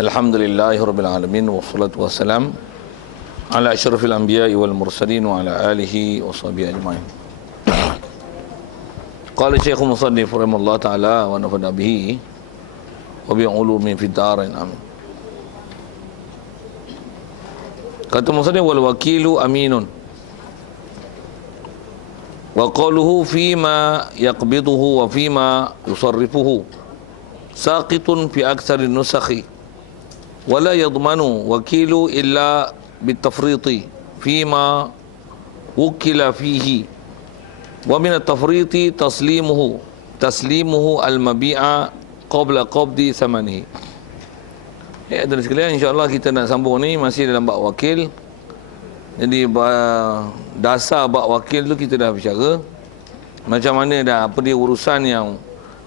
Alhamdulillahirabbil alamin wassalatu wassalam ala asyrafil anbiya'i wal mursalin wa ala alihi washabihi ajmain. Qala Syekhul Musannif rahimahullah taala wa nafa'ana bihi wa bi ulumin fid dharain amin. Kata musannif wal wakilu aminun wa qaluhu fima yaqbiduhu wa fima yusarrifuhu saqitun fi aktsari nusakhi wala yadmanu wakilu illa bitafriti fima wukila fihi wa min at-tafriti taslimuhu al-mabi'a qabla qabdi thamanihi. Ya, dan sekalian, insya-Allah kita nak sambung ni masih dalam bab wakil. Jadi dasar bab wakil tu kita dah bicara macam mana dah apa dia urusan yang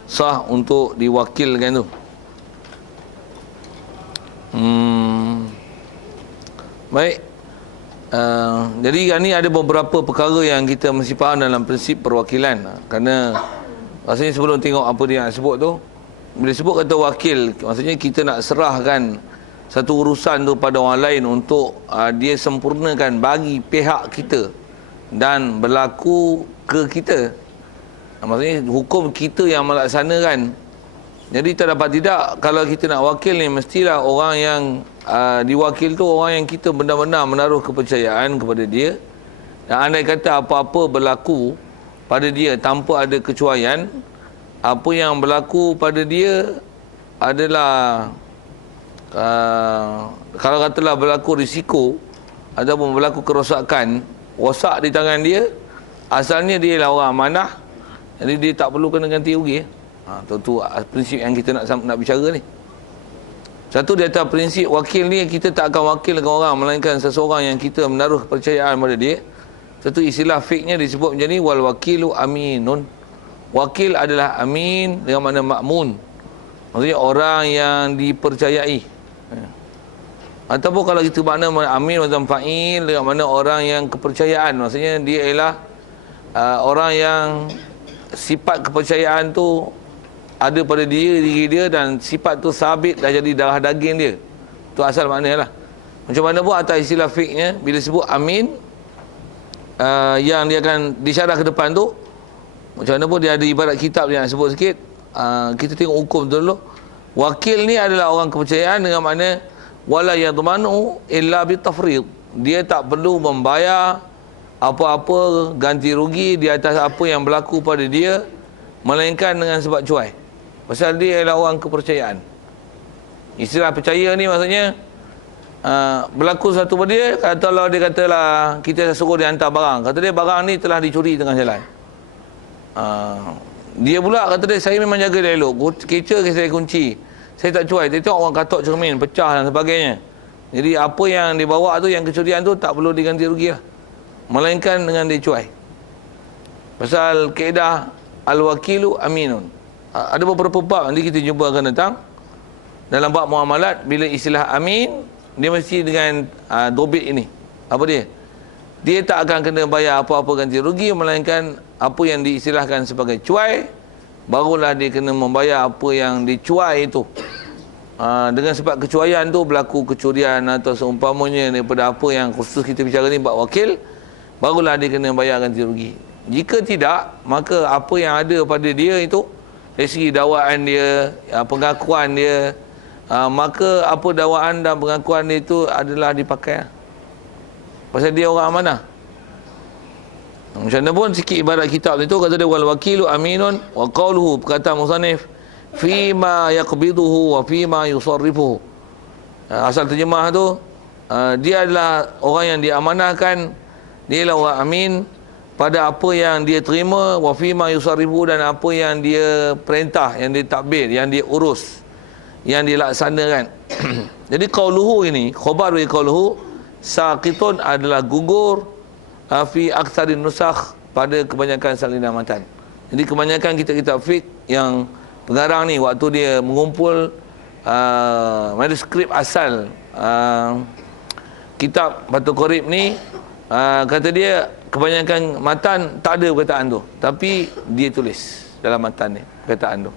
sah untuk diwakilkan tu. Baik. Jadi ni ada beberapa perkara yang kita mesti faham dalam prinsip perwakilan. Kerana rasanya sebelum tengok apa dia nak sebut tu, bila sebut kata wakil, maksudnya kita nak serahkan satu urusan tu pada orang lain untuk dia sempurnakan bagi pihak kita dan berlaku ke kita. Maksudnya hukum kita yang melaksanakan. Jadi tak dapat tidak, kalau kita nak wakil ni, mestilah orang yang diwakil tu orang yang kita benar-benar menaruh kepercayaan kepada dia. Dan andai kata apa-apa berlaku pada dia tanpa ada kecuaian, apa yang berlaku pada dia adalah kalau katalah berlaku risiko ataupun berlaku kerosakan, rosak di tangan dia, asalnya dia ialah orang amanah, jadi dia tak perlu kena ganti rugi. Tu prinsip yang kita nak bicara ni. Satu di atas prinsip wakil ni, kita tak akan wakilkan orang melainkan seseorang yang kita menaruh kepercayaan pada dia. Satu istilah fiqhnya disebut macam ni, wal wakilu aminun. Wakil adalah amin dengan makna ma'mun. Maksudnya orang yang dipercayai. Ataupun kalau kita makna amin macam fa'il dengan makna orang yang kepercayaan. Maksudnya dia ialah orang yang sifat kepercayaan tu ada pada diri dia dan sifat tu sabit dah jadi darah daging dia. Tu asal maknanya lah. Macam mana pun atas istilah fiqhnya, bila sebut amin, yang dia akan disyarah ke depan tu, macam mana pun dia ada ibarat kitab dia nak sebut sikit. Kita tengok hukum tu dulu. Wakil ni adalah orang kepercayaan dengan makna wala yadmanu illa bitafrid. Dia tak perlu membayar apa-apa ganti rugi di atas apa yang berlaku pada dia, melainkan dengan sebab cuai. Pasal dia adalah orang kepercayaan. Istilah percaya ni maksudnya berlaku satu pada dia, kalau dia katalah kita suruh dia hantar barang, kata dia barang ni telah dicuri tengah jalan. Dia pula kata dia, saya memang jaga dia elok, kecoh saya kunci, saya tak cuai. Dia tengok orang katok cermin pecah dan sebagainya. Jadi apa yang dia bawa tu, yang kecurian tu, tak perlu diganti rugi lah, melainkan dengan dia cuai. Pasal kaedah al-wakilu aminun. Ada beberapa bab nanti kita jumpa akan datang. Dalam bab muamalat, bila istilah amin, dia mesti dengan dobit ini. Apa dia? Dia tak akan kena bayar apa-apa ganti rugi, melainkan apa yang diistilahkan sebagai cuai, barulah dia kena membayar apa yang dicuai itu. Dengan sebab kecuaian tu berlaku kecurian atau seumpamanya daripada apa yang khusus kita bicara ni bab wakil, barulah dia kena bayar ganti rugi. Jika tidak, maka apa yang ada pada dia itu, dari segi dakwaan dia, pengakuan dia, maka apa dakwaan dan pengakuan dia itu adalah dipakai. Pasal dia orang amanah. Macam mana pun sikit ibarat kitab itu, kata dia wal wakilu aminun wa qawluhu, perkataan musannif, fima yaqbiduhu wa fima yusarrifuhu. Asal terjemah tu, dia adalah orang yang diamanahkan, dia adalah orang amin pada apa yang dia terima, wa fima yusarrifu, dan apa yang dia perintah, yang dia takbir, yang dia urus, yang dia laksanakan. Jadi qauluhu ini, khabar dari qauluhu, saqitun adalah gugur fi aktsarin nusakh, pada kebanyakan salina matan. Jadi kebanyakan kitab-kitab fiqh yang pengarang ni, waktu dia mengumpul manuskrip asal kitab Fathul Qorib ni, kata dia kebanyakan matan tak ada perkataan tu, tapi dia tulis dalam matan ni perkataan tu.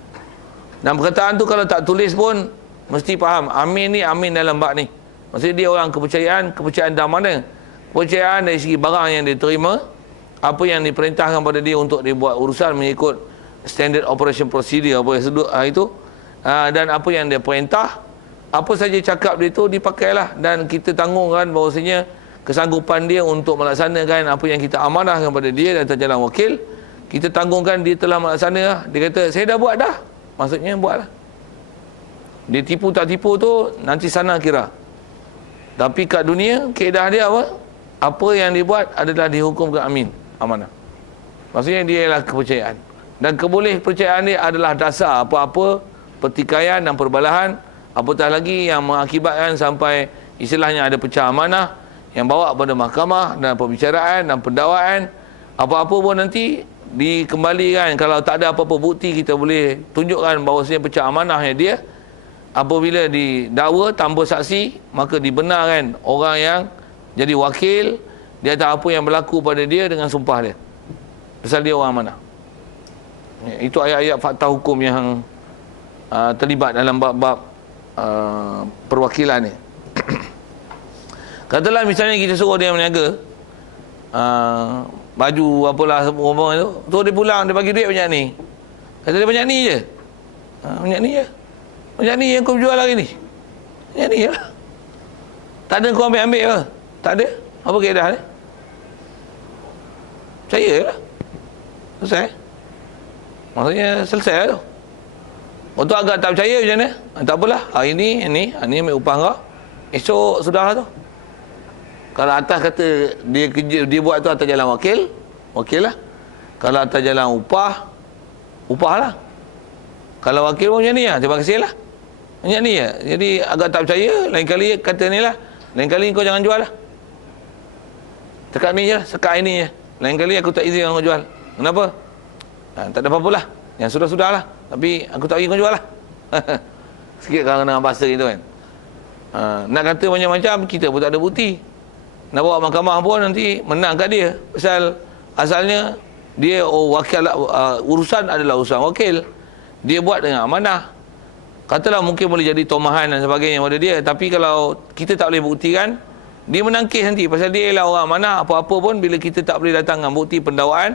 Dan perkataan tu kalau tak tulis pun mesti faham amin ni amin dalam bab ni. Maksudnya dia orang kepercayaan dalam mana? Kepercayaan dari segi barang yang dia terima, apa yang diperintahkan pada dia untuk dia buat urusan mengikut standard operation procedure apa yang sedut itu, dan apa yang dia perintah, apa saja cakap dia tu dipakailah, dan kita tanggungkan bahawasanya kesanggupan dia untuk melaksanakan apa yang kita amanahkan pada dia dan jalan wakil, kita tanggungkan dia telah melaksana. Dia kata saya dah buat dah, maksudnya buatlah. Dia tipu tak tipu tu nanti sana kira. Tapi kat dunia kaedah dia apa? Apa yang dibuat adalah dihukumkan amin, amanah. Maksudnya dia ialah kepercayaan. Dan kepercayaan dia adalah dasar apa-apa pertikaian dan perbalahan, apatah lagi yang mengakibatkan sampai istilahnya ada pecah amanah yang bawa pada mahkamah dan perbicaraan dan pendakwaan. Apa-apa pun nanti dikembalikan. Kalau tak ada apa-apa bukti, kita boleh tunjukkan bahawasanya pecah amanahnya dia. Apabila didakwa tanpa saksi, maka dibenarkan orang yang jadi wakil di atas apa yang berlaku pada dia dengan sumpah dia, pasal dia orang amanah. Itu ayat-ayat fakta hukum yang terlibat dalam bab-bab perwakilan ni. Katalah misalnya kita suruh dia meniaga baju apalah semua tu dia pulang, dia bagi duit banyak ni. Kata dia banyak ni je. Banyak ni je. Macam ni yang kau jual hari ni. Yang ni lah. Tak ada kau ambil apa? Tak ada. Apa kaedah ni? Percaya lah. Selesai. Maksudnya selesai lah tu. Untuk agak tak percaya macam mana? Tak apalah. Hari ni ambil upah kau. Esok sudah lah tu. Kalau atas kata dia kerja, dia buat tu atas jalan wakil lah. Kalau atas jalan upah lah. Kalau wakil pun macam ni lah. Terima kasih lah. Macam ni ya. Jadi agak tak percaya, lain kali kata ni lah. Lain kali kau jangan jual lah. Dekat ni je lah, sekat ini je. Lain kali aku tak izin kau jual. Kenapa? Tak ada apa-apa lah. Yang sudah-sudah lah. Tapi aku tak izin kau jual lah. Sikit kalau dengan bahasa gitu kan. Nak kata macam-macam, kita pun tak ada bukti. Nak bawa mahkamah pun nanti menang kat dia. Pasal asalnya dia wakil, urusan adalah urusan wakil. Dia buat dengan amanah. Katalah mungkin boleh jadi tomahan dan sebagainya pada dia. Tapi kalau kita tak boleh buktikan, dia menang kes nanti. Pasal dia ialah orang amanah. Apa-apa pun bila kita tak boleh datang dengan bukti pendakwaan,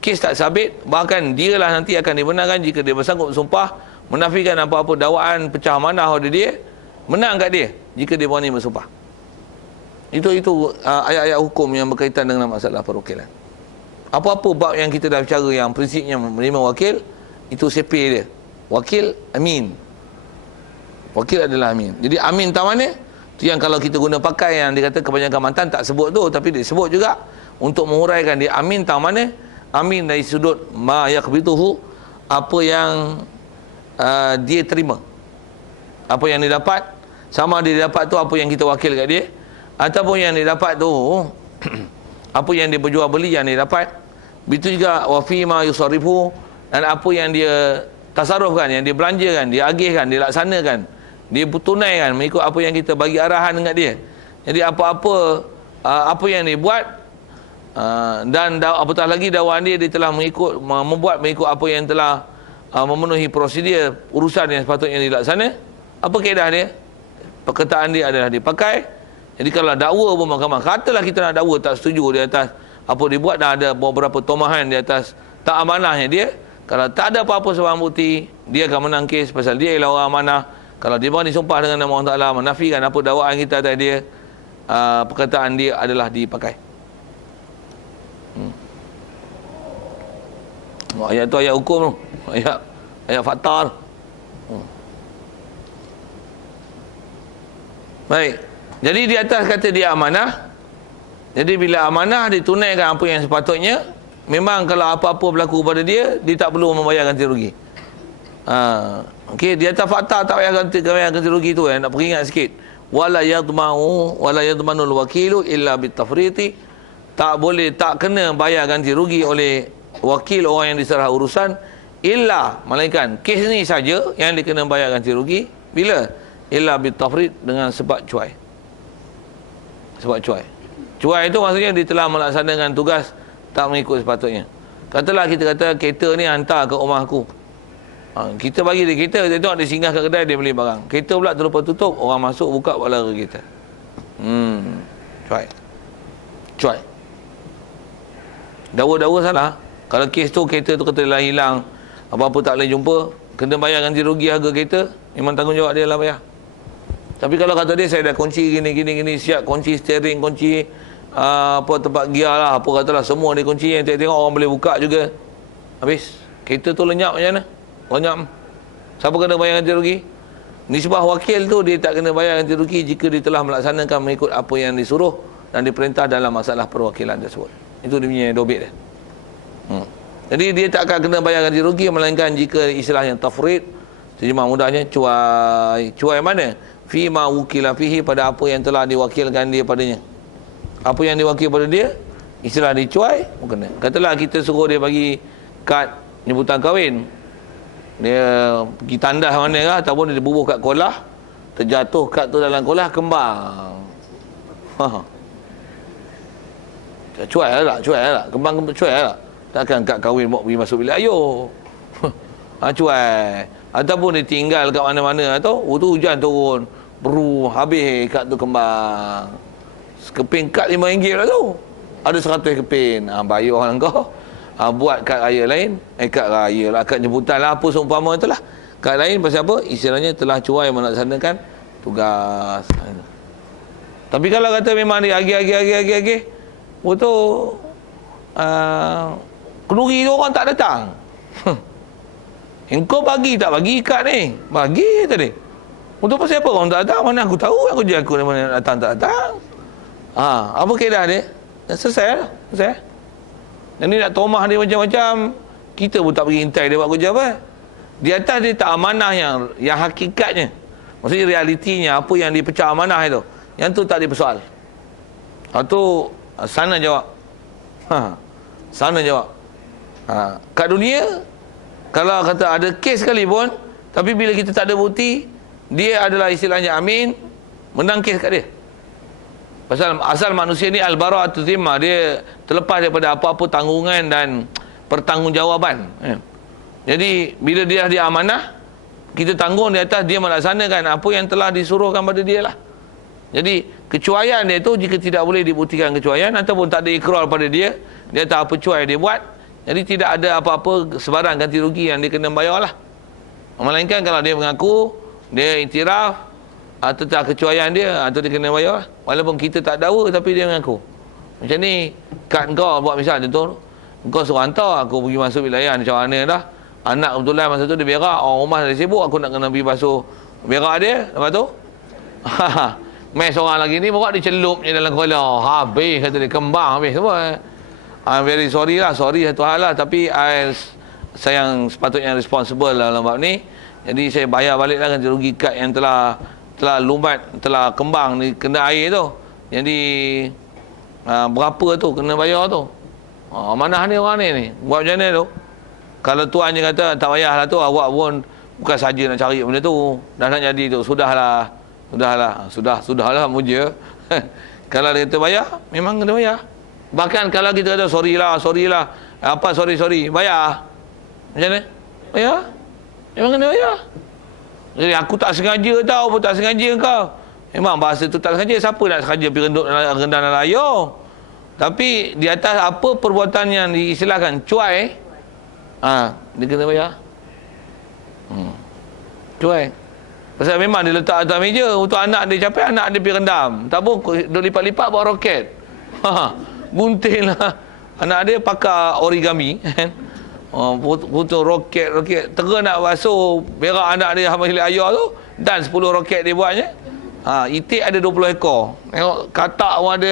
kes tak sabit, bahkan dia lah nanti akan dibenarkan jika dia bersanggup bersumpah menafikan apa-apa dakwaan pecah amanah pada dia, menang kat dia jika dia berani bersumpah. Itu ayat-ayat hukum yang berkaitan dengan masalah perwakilan. Apa-apa bab yang kita dah bicara yang prinsipnya menerima wakil, itu sepe dia. Wakil amin. Wakil adalah amin. Jadi amin tak mana? Itu yang kalau kita guna pakai yang dikata kebanyakan mantan tak sebut tu, tapi disebut juga untuk menguraikan dia. Amin tak mana? Amin dari sudut ma yaqbituhu, apa yang dia terima, apa yang dia dapat, sama dia dapat tu apa yang kita wakil kat dia, ataupun yang dia dapat tu apa yang dia berjual beli yang dia dapat. Begitu juga wa fi ma yusarifu, dan apa yang dia tasarrufkan, yang dia belanjakan, dia agihkan, dia laksanakan, dia tunaikan mengikut apa yang kita bagi arahan dengan dia. Jadi apa-apa apa yang dia buat, dan apatah lagi dakwaan dia telah membuat mengikut apa yang telah memenuhi prosedur urusan yang sepatutnya dilaksana. Apa kaedah dia? Perkataan dia adalah dipakai. Jadi kalau dakwa pun mahkamah, katalah kita nak dakwa tak setuju di atas apa dia buat, dan ada beberapa tomahan di atas tak amanahnya dia, kalau tak ada apa-apa sebarang bukti, dia akan menang kes pasal dia ialah orang amanah. Kalau dia berani sumpah dengan nama Allah Ta'ala menafikan apa dakwaan kita atas dia, perkataan dia adalah dipakai. Ayat tu ayat hukum tu, ayat fakta tu. Baik. Jadi di atas kata dia amanah. Jadi bila amanah ditunaikan apa yang sepatutnya, memang kalau apa-apa berlaku pada dia, dia tak perlu membayar ganti rugi. Okey, di atas fakta tak payah ganti rugi tu, nak peringat sikit. Wala yadmanul wakilu illa bitafriti. Tak boleh, tak kena bayar ganti rugi oleh wakil orang yang diserah urusan illa, melainkan kes ni saja yang dia kena bayar ganti rugi bila illa bitafrit, dengan sebab cuai. Sebab cuai. Cuai itu maksudnya dia telah melaksanakan tugas tak mengikut sepatutnya. Katalah kita kata kereta ni hantar ke rumah aku. Kita bagi dia kereta, dia tengok dia singgah kat kedai, dia beli barang. Kereta pula terlupa tutup, orang masuk buka buat lara kita. Cuai. Dawa-dawa salah. Kalau kes tu kereta tu kata hilang, apa-apa tak boleh jumpa, kena bayar ganti rugi harga kereta, memang tanggungjawab dia lah bayar. Tapi kalau kata dia, saya dah kunci gini, siap kunci steering, kunci apa tempat gear lah, apa katalah, semua dia kunci, yang tengok orang boleh buka juga. Habis. Kereta tu lenyap macam mana? Lenyap. Siapa kena bayar ganti rugi? Nisbah wakil tu dia tak kena bayar ganti rugi jika dia telah melaksanakan mengikut apa yang disuruh dan diperintah dalam masalah perwakilan tersebut. Itu dia punya dobit dia. Jadi dia tak akan kena bayar ganti rugi melainkan jika istilahnya tafrid, terjemah mudahnya cuai. Cuai mana? Fima wukila fihi, pada apa yang telah diwakilkan dia padanya. Apa yang diwakil pada dia, istilah dicuai, kena. Katalah kita suruh dia bagi kad penyebutan kahwin, dia pergi tandas mana lah, ataupun dia bubuh kat kolah, terjatuh kad tu dalam kolah, kembang. Cuai lah, kembang cuai lah. Takkan kad kahwin bawa pergi masuk bilik ayuh. Cuai. Ataupun dia tinggal kat mana-mana, atau tu hujan turun, habis kad tu kembang. Keping kad RM5 lah tu. Ada 100 keping. Bayar lah kau. Buat kad raya lain. Kad raya lah, kad jemputan lah, apa seumpama tu lah. Kad lain pasal apa? Istilahnya telah cuai melaksanakan tugas. Tapi kalau kata memang dia agi. Betul. Kenduri tu orang tak datang. Engkau bagi tak bagi kad ni? Bagi tadi. Untuk pasal apa orang tak datang? Mana aku tahu aku je aku mana datang tak datang. Apa keadaan dia? Selesai lah. Selesai. Dan ni nak tomah dia macam-macam. Kita pun tak pergi intai dia buat kerja apa. Di atas dia tak amanah yang hakikatnya. Maksudnya realitinya, apa yang dipecah amanah itu. Yang tu tak dipersoal. Itu sana jawab. Sana jawab. Kat dunia, kalau kata ada kes sekalipun, tapi bila kita tak ada bukti, dia adalah istilahnya amin, menang kes kat dia. Pasal asal manusia ni al-bara'atu zimmah, dia terlepas daripada apa-apa tanggungan dan pertanggungjawaban. Jadi bila dia amanah, kita tanggung di atas dia melaksanakan apa yang telah disuruhkan pada dia lah. Jadi kecuaian dia tu, jika tidak boleh dibuktikan kecuaian ataupun tak ada ikrar pada dia tak apa cuai dia buat, jadi tidak ada apa-apa sebarang ganti rugi yang dia kena bayar lah. Melainkan kalau dia mengaku, dia iktiraf tentang kecuaian dia, atau dia kena bayar, walaupun kita tak dakwa tapi dia mengaku. Macam ni, kad kau buat misal contoh, kau suruh hantar aku pergi masuk wilayah macam mana dah, anak kebetulan masa tu dia berak, orang rumah dah sibuk, aku nak kena pergi basuh berak dia, lepas tu mes orang lagi ni bawa dia celup je dalam kolam, habis kata dia, kembang habis semua. I'm very sorry lah, sorry satu hal lah, tapi saya yang sepatutnya responsible dalam bab ni. Jadi saya bayar balik lah ganti rugi kad yang telah lumbat, telah kembang ni kena air tu. Jadi berapa tu kena bayar tu. Mana ni orang ni buat macam mana tu? Kalau tuan je kata tak payahlah tu, awak pun bukan saja nak cari benda tu, dah nak jadi tu, sudahlah muja. Kalau dia kata bayar, memang kena bayar. Bahkan kalau kita kata sorry lah, apa sorry, bayar. Macam mana? Bayar. Memang kena bayar. Jadi aku tak sengaja tau, tak sengaja kau. Memang bahasa tu tak sengaja. Siapa nak sengaja pergi rendam dalam air? Tapi di atas apa perbuatan yang diistilahkan cuai, dia kena bayar. Cuai. Pasal memang dia letak atas meja untuk anak dia capek, anak dia pergi rendam. Tak pun dia lipat-lipat bawa roket. Gunting lah. Anak dia pakai origami kan. Putus roket terus nak basuh berak anak dia habis air tu, dan 10 roket dia buatnya. Itik ada 20 ekor. Tengok katak pun ada.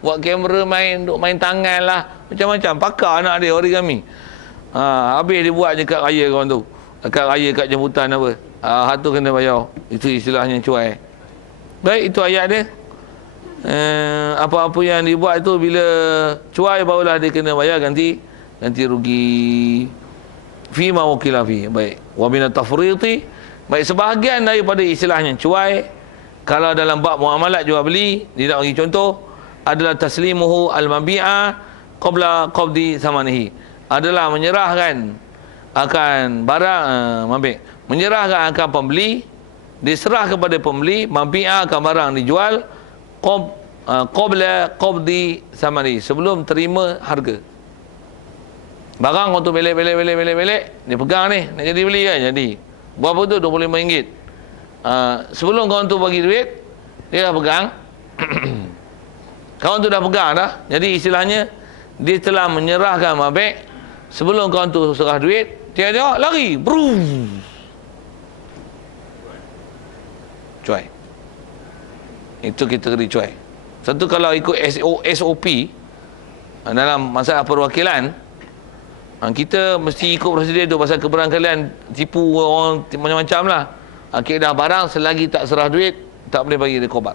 Buat kamera main tangan lah, macam-macam pakai anak dia origami. Habis dia buat je kad raya kawan tu, kad raya kat jemputan apa. Tu kena bayar. Itu istilahnya cuai. Baik, itu ayat dia. Apa-apa yang dibuat itu bila cuai barulah dia kena bayar ganti rugi. Fi ma wakila fi. Baik. Wa min at-tafriqi. Baik, sebahagian daripada istilahnya cuai, kalau dalam bab muamalat jual beli, dia nak bagi contoh, adalah taslimuhu al-mabi'a qabla qabdi samanihi. Adalah menyerahkan akan barang menyerahkan akan pembeli, diserah kepada pembeli, mabi'a akan barang dijual qabla qabdi samani, sebelum terima harga. Barang kau tu belek, dia pegang ni, nak jadi beli kan? Jadi berapa tu? RM25. Sebelum kawan tu bagi duit, dia dah pegang. Kawan tu dah pegang dah. Jadi istilahnya dia telah menyerahkan mabek. Sebelum kawan tu serah duit, dia tengok lari, brum, cuai. Itu kita kena cuai. Satu, kalau ikut SOP dalam masalah perwakilan, kita mesti ikut prosedur tu. Pasal keberangkalian tipu orang macam-macam lah. Kaedah barang selagi tak serah duit, tak boleh bagi dia kobat.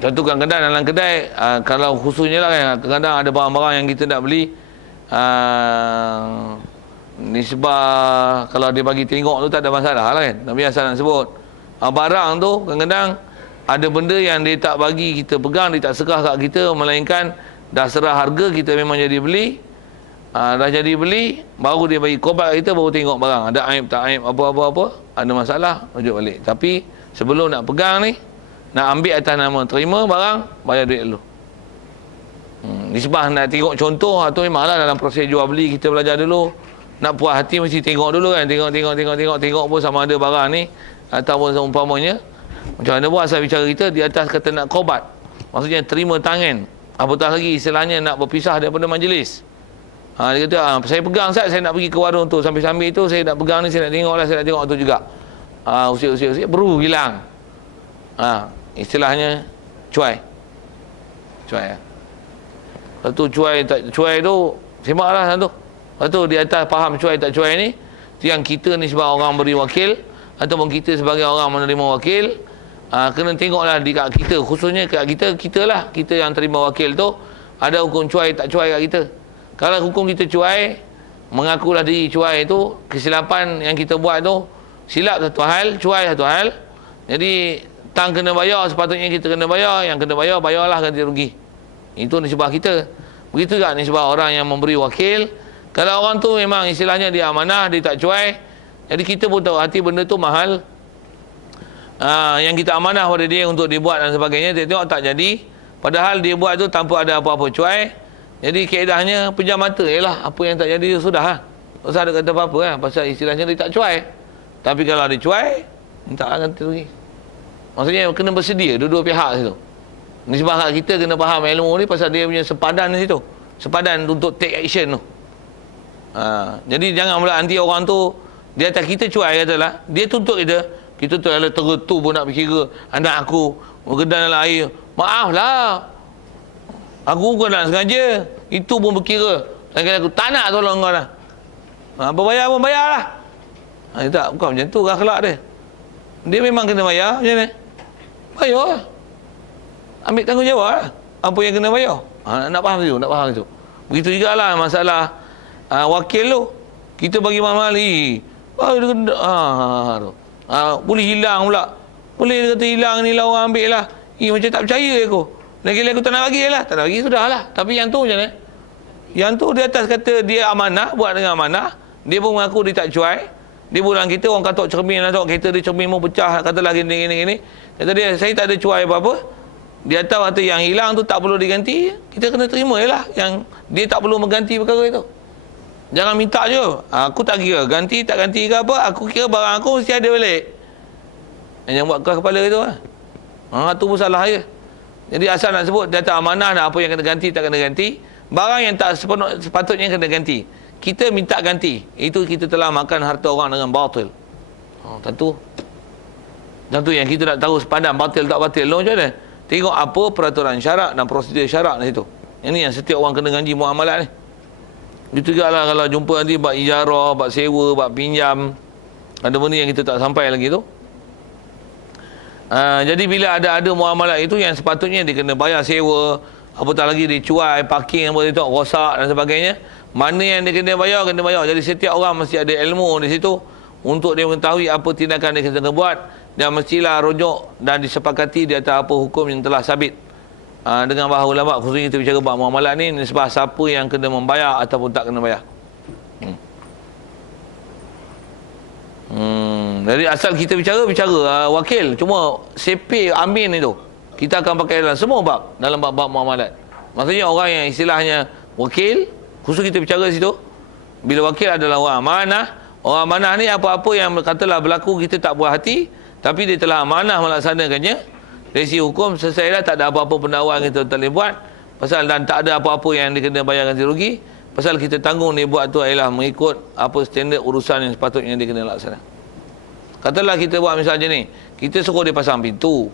Contoh kadang-kadang dalam kedai, kalau khususnya lah kan, kadang-kadang ada barang-barang yang kita nak beli, nisbah kalau dia bagi tengok tu tak ada masalah lah kan. Tapi asal nak sebut barang tu kadang-kadang ada benda yang dia tak bagi kita pegang, dia tak serah kat kita, melainkan dah serah harga, kita memang jadi beli, dah jadi beli, baru dia bagi kobat kita, baru tengok barang ada aib tak aib, apa-apa, ada masalah, rujuk balik. Tapi sebelum nak pegang ni, nak ambil atas nama terima barang, bayar duit dulu. Nisbah nak tengok contoh atau memanglah dalam proses jual beli kita belajar dulu. Nak puas hati mesti tengok dulu kan. Tengok pun sama ada barang ni ataupun seumpamanya. Macam mana pun asal bicara kita di atas kata nak kobat, maksudnya terima tangan. Apatah lagi istilahnya nak berpisah daripada majlis. Dia kata, saya pegang Ustaz, saya nak pergi ke warung tu, sambil-sambil tu saya nak pegang ni, saya nak tengok lah, saya nak tengok tu juga. Usik-usik baru hilang. Istilahnya cuai. Lepas tu cuai tak cuai tu, semaklah satu. Lepas tu di atas faham cuai tak cuai ni, yang kita ni sebagai orang beri wakil ataupun kita sebagai orang menerima wakil, kena tengoklah di kat kita, khususnya kat kita lah, kita yang terima wakil tu, ada hukum cuai tak cuai kat kita. Kalau hukum kita cuai, mengakulah diri cuai tu, kesilapan yang kita buat tu, silap satu hal, cuai satu hal. Jadi tang kena bayar, sepatutnya kita kena bayar, yang kena bayar, bayarlah ganti rugi. Itu nisbah kita. Begitu juga nisbah orang yang memberi wakil. Kalau orang tu memang istilahnya dia amanah, dia tak cuai, jadi kita pun tahu hati benda tu mahal, yang kita amanah pada dia untuk dibuat dan sebagainya, dia tengok tak jadi, padahal dia buat tu tanpa ada apa-apa cuai. Jadi kaedahnya pejam mata, ialah apa yang tak jadi sudah lah, tak usah ada kata apa-apa kan, pasal istilahnya dia tak cuai. Tapi kalau dia cuai, minta ganti rugi. Maksudnya kena bersedia dua-dua pihak situ. Nisbah kat kita kena faham ilmu ni, pasal dia punya sepadan di situ, sepadan untuk take action tu. Jadi jangan pula nanti orang tu di atas kita cuai katalah, dia tuntut kita tu adalah tergetu pun nak berkira anak aku bergedan dalam air. Maaf lah, aku bukan nak sengaja, itu pun berkira. Dan aku tak nak tolong kau dah. Apa bayar pun bayar lah. Tak, bukan macam tu akhlak dia. Dia memang kena bayar macam ni. Bayar lah. Ambil tanggungjawab lah. Apa yang kena bayar. Nak faham tu. Begitu juga lah masalah wakil tu. Kita bagi mahal boleh hilang pula. Boleh dia kata hilang ni lah, orang ambil lah. Macam tak percaya aku. Lagi aku tak nak bagi lah. Tak nak bagi sudah lah. Tapi yang tu macam ni. Yang tu di atas kata dia amanah, buat dengan amanah. Dia pun mengaku dia tak cuai. Dia bulan kita, orang katok cermin lah, tengok kereta dia cermin pun pecah, katalah gini. Kata dia, saya tak ada cuai apa-apa. Dia tahu kata yang hilang tu tak perlu diganti, kita kena terima je lah. Yang dia tak perlu mengganti perkara itu. Jangan minta je. Aku tak kira, ganti tak ganti ke apa, aku kira barang aku mesti ada balik. Yang buat keras kepala itu lah. Tu pun salah je. Jadi asal nak sebut, dia tak amanah nak apa yang kena ganti, tak kena ganti. Barang yang tak sepatutnya kena ganti, kita minta ganti, itu kita telah makan harta orang dengan batil. Tentu yang kita nak tahu sepadan batil tak batil macam mana? Tengok apa peraturan syarak dan prosedur syarak di situ. Ini yang setiap orang kena ngaji muamalat ni. Gitu juga lah kalau jumpa nanti bab ijarah, bab sewa, bab pinjam, ada benda yang kita tak sampai lagi tu. Jadi bila ada muamalat itu yang sepatutnya dia kena bayar sewa, apatah lagi dia cuai, parking apa itu, rosak dan sebagainya. Mana yang dia kena bayar. Jadi setiap orang mesti ada ilmu di situ untuk dia mengetahui apa tindakan dia kena buat, dan mestilah rujuk dan disepakati di atas apa hukum yang telah sabit. dengan bahasa ulama, khususnya kita bicara bab muamalat ni, nisbah siapa yang kena membayar ataupun tak kena bayar. Jadi asal kita bicara wakil, cuma CP amin itu kita akan pakai dalam semua bab, dalam bab-bab muamalat. Maksudnya orang yang istilahnya wakil, khusus kita bicara situ, bila wakil adalah orang amanah. Orang amanah ni apa-apa yang katalah berlaku kita tak buat hati, tapi dia telah amanah melaksanakannya. Dari sisi hukum selesai dah, tak ada apa-apa pendakwan kita tak boleh buat. Pasal dan tak ada apa-apa yang dia kena bayar ganti rugi. Pasal kita tanggung dia buat tu ialah mengikut apa standard urusan yang sepatutnya dia kena laksana. Katalah kita buat misalnya ni, kita suruh dia pasang pintu.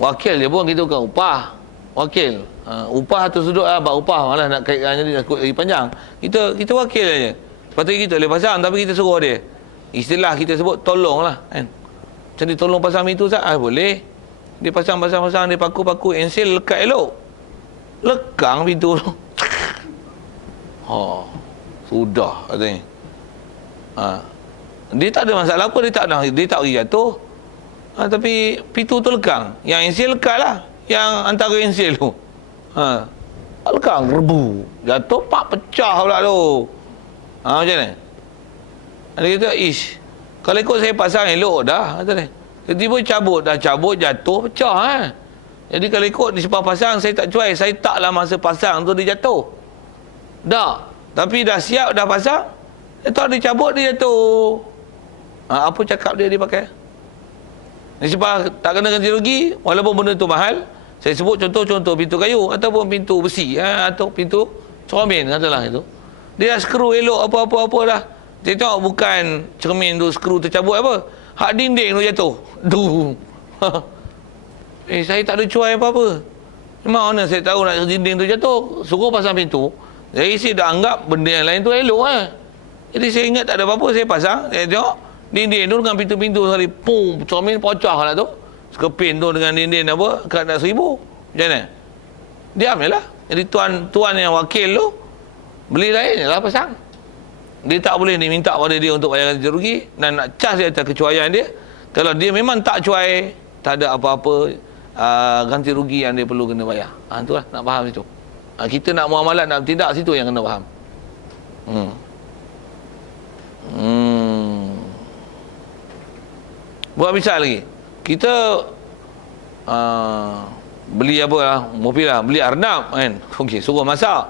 Wakil dia pun kita bukan upah. Wakil. Upah tu sudut lah, bab upah malah nak kaitkan jadi lagi panjang. Kita wakil aja. Sepatutnya kita boleh pasang tapi kita suruh dia. Istilah kita sebut tolong lah kan. Jadi tolong pasang pintu sah, boleh. Dia pasang, dia paku-paku, ensil lekat elok. Lekang pintu tu. Sudah katanya. Dia tak ada masalah apa, dia tak pergi jatuh. Tapi pintu tu lekang. Yang ensil lekat lah. Yang antara ensil tu. Lekang, rebu. Jatuh, pak, pecah pula tu. Macam mana? Dia kata, kalau ikut saya pasang elok dah. Kata dia. Tiba-tiba cabut, jatuh, pecah. Jadi kalau ikut di sebab pasang, saya tak cuai. Saya taklah masa pasang tu dia jatuh. Dah. Tapi dah siap, dah pasang. Dia tak dia cabut, dia jatuh. Apa cakap dia pakai? Sebab tak kena ganti rugi, walaupun benda tu mahal. Saya sebut contoh pintu kayu ataupun pintu besi, atau pintu cermin katalah itu. Dia dah skru elok apa-apa dah. Dia tengok bukan cermin tu skru tercabut apa. Hak dinding tu jatuh. Saya tak ada cuai apa-apa. Memang mana saya tahu nak dinding tu jatuh. Suruh pasang pintu. Jadi saya dah anggap benda yang lain tu elok Jadi saya ingat tak ada apa-apa, saya pasang. Saya tengok dinding tu dengan pintu-pintu sekali. Pum, cermin pecah lah tu. Sekepin tu dengan dinding apa, kat nak 1,000. Macam mana? Dia ambil lah. Jadi tuan yang wakil tu, beli lain lah pasang. Dia tak boleh minta pada dia untuk bayar ganti rugi dan nak cas dia atas kecuaian dia. Kalau dia memang tak cuai, tak ada apa-apa ganti rugi yang dia perlu kena bayar. Itulah nak faham situ. Kita nak muamalat, nak bertindak situ yang kena faham. Buat misal lagi. Kita beli apa lah, mobil lah, beli arnab kan. Okey, suruh masak.